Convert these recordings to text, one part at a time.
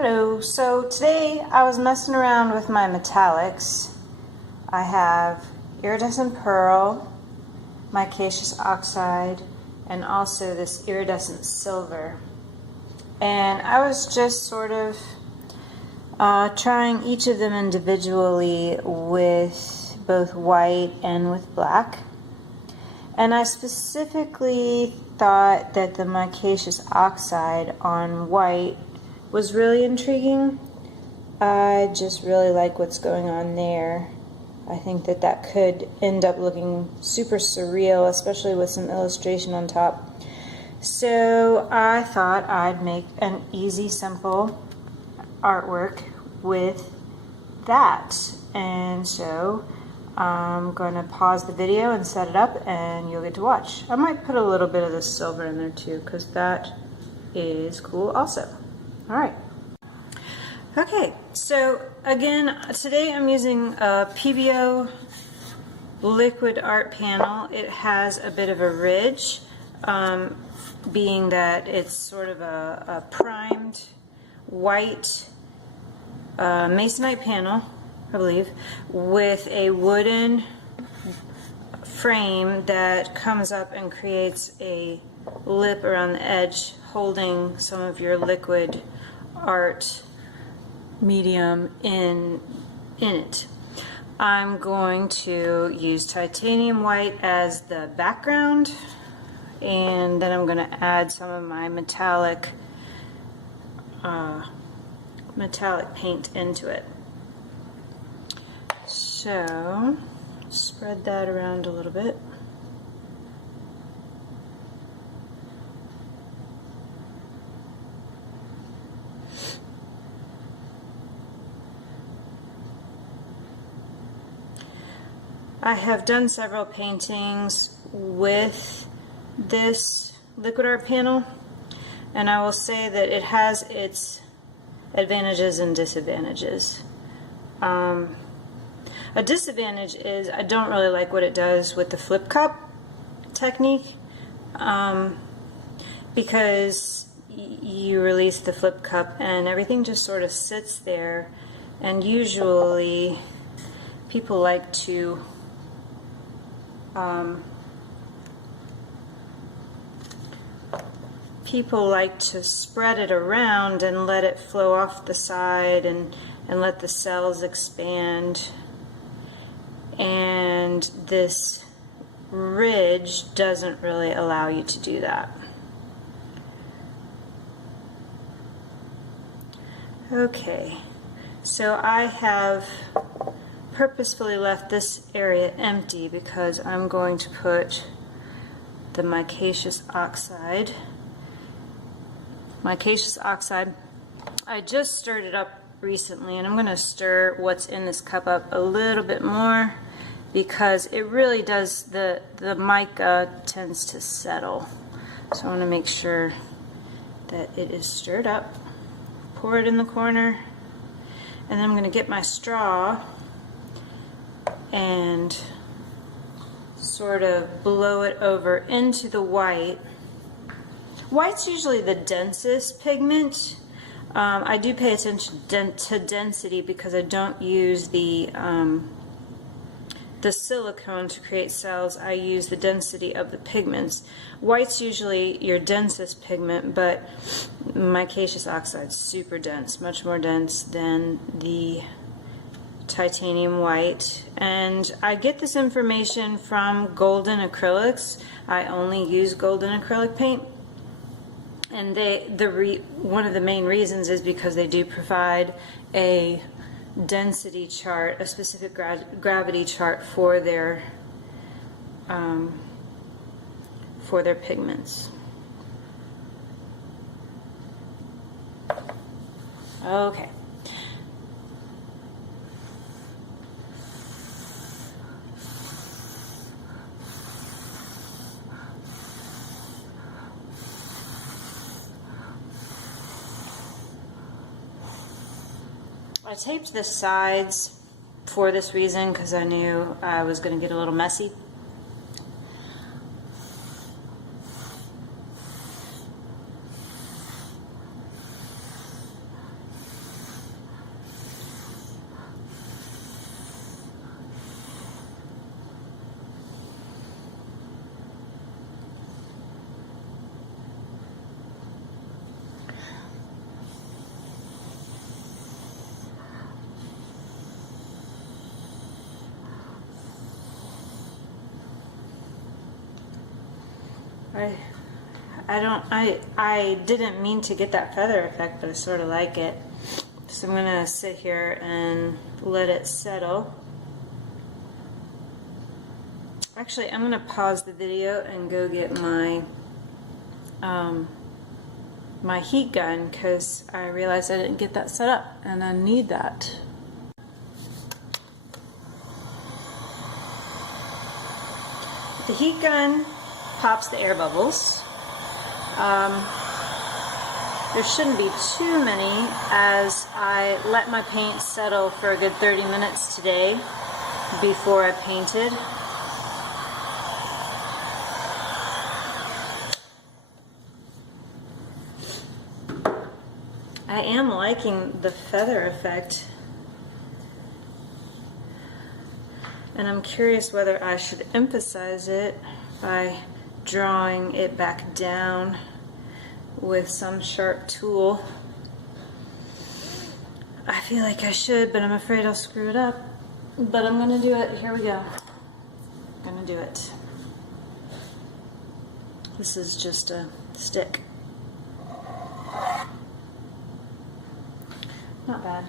Hello, so today I was messing around with my metallics. I have iridescent pearl, micacious oxide, and also this iridescent silver. And I was just sort of trying each of them individually with both white and with black. And I specifically thought that the micacious oxide on white was really intriguing. I just really like what's going on there. I think that that could end up looking super surreal, especially with some illustration on top. So I thought I'd make an easy, simple artwork with that. And so I'm going to pause the video and set it up and you'll get to watch. I might put a little bit of the silver in there too, because that is cool also. All right. Okay, so again, today I'm using a PBO liquid art panel. It has a bit of a ridge, being that it's sort of a primed white masonite panel, I believe, with a wooden frame that comes up and creates a lip around the edge holding some of your liquid art medium in it. I'm going to use titanium white as the background, and then I'm going to add some of my metallic paint into it. So spread that around a little bit. I have done several paintings with this liquid art panel, and I will say that it has its advantages and disadvantages. A disadvantage is I don't really like what it does with the flip cup technique, because you release the flip cup and everything just sort of sits there, and usually people like to spread it around and let it flow off the side and let the cells expand. And this ridge doesn't really allow you to do that. Okay, so I have purposefully left this area empty because I'm going to put the micacious oxide. Micacious oxide, I just stirred it up recently, and I'm going to stir what's in this cup up a little bit more because it really does, the mica tends to settle. So I want to make sure that it is stirred up. Pour it in the corner, and then I'm going to get my straw and sort of blow it over into the white. White's usually the densest pigment. I do pay attention to density because I don't use the silicone to create cells. I use the density of the pigments. White's usually your densest pigment, but micacious oxide is super dense, much more dense than the titanium white. And I get this information from golden acrylics. I only use golden acrylic paint, and one of the main reasons is because they do provide a density chart, a specific gravity chart for their pigments. Okay. I taped the sides for this reason because I knew I was going to get a little messy. I didn't mean to get that feather effect, but I sort of like it. So I'm gonna sit here and let it settle. Actually, I'm gonna pause the video and go get my my heat gun, because I realized I didn't get that set up and I need that. The heat gun pops the air bubbles. There shouldn't be too many, as I let my paint settle for a good 30 minutes today before I painted. I am liking the feather effect, and I'm curious whether I should emphasize it by drawing it back down with some sharp tool. I feel like I should, but I'm afraid I'll screw it up. But I'm gonna do it. Here we go. I'm gonna do it. This is just a stick. Not bad.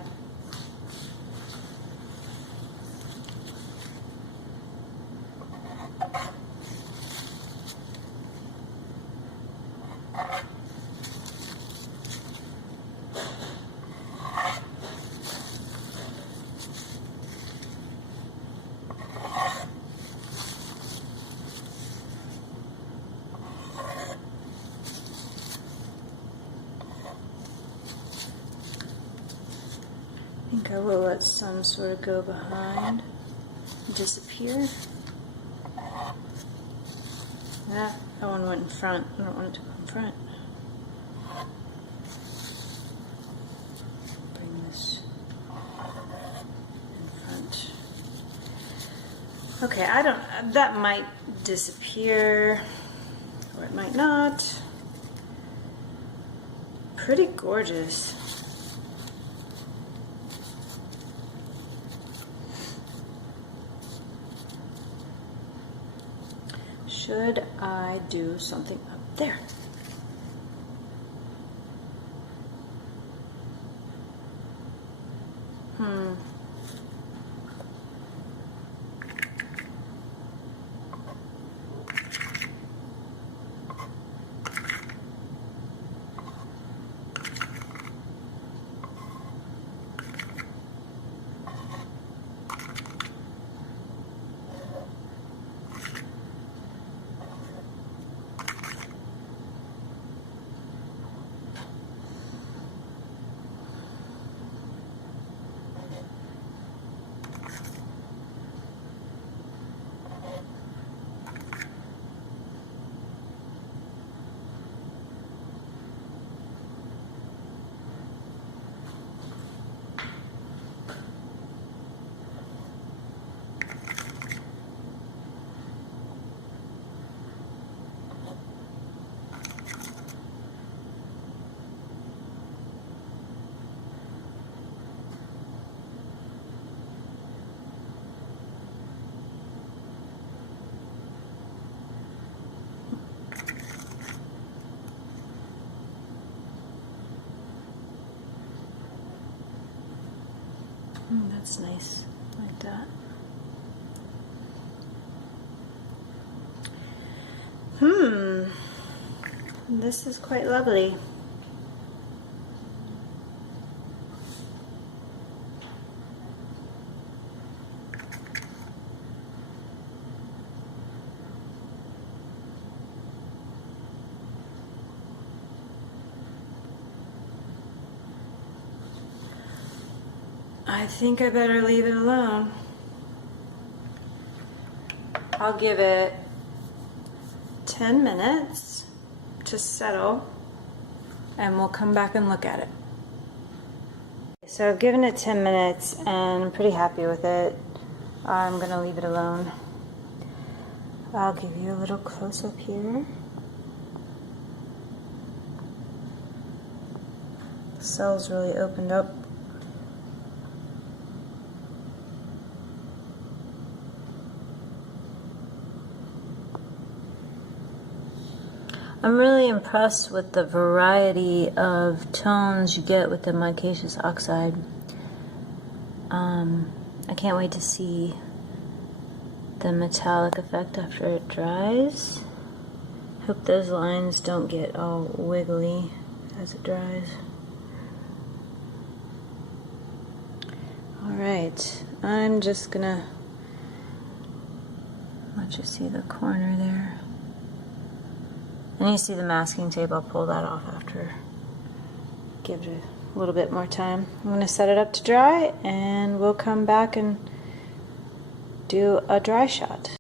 I think I will let some sort of go behind, disappear. That one went in front. I don't want it to go in front. Bring this in front. Okay, that might disappear, or it might not. Pretty gorgeous. Should I do something up there? That's nice, like that. This is quite lovely. I think I better leave it alone. I'll give it 10 minutes to settle, and we'll come back and look at it. So I've given it 10 minutes and I'm pretty happy with it. I'm gonna leave it alone. I'll give you a little close-up here. The cell's really opened up. I'm really impressed with the variety of tones you get with the Micacious Oxide. I can't wait to see the metallic effect after it dries. Hope those lines don't get all wiggly as it dries. Alright, I'm just gonna let you see the corner there. And you see the masking tape, I'll pull that off after. Give it a little bit more time. I'm going to set it up to dry and we'll come back and do a dry shot.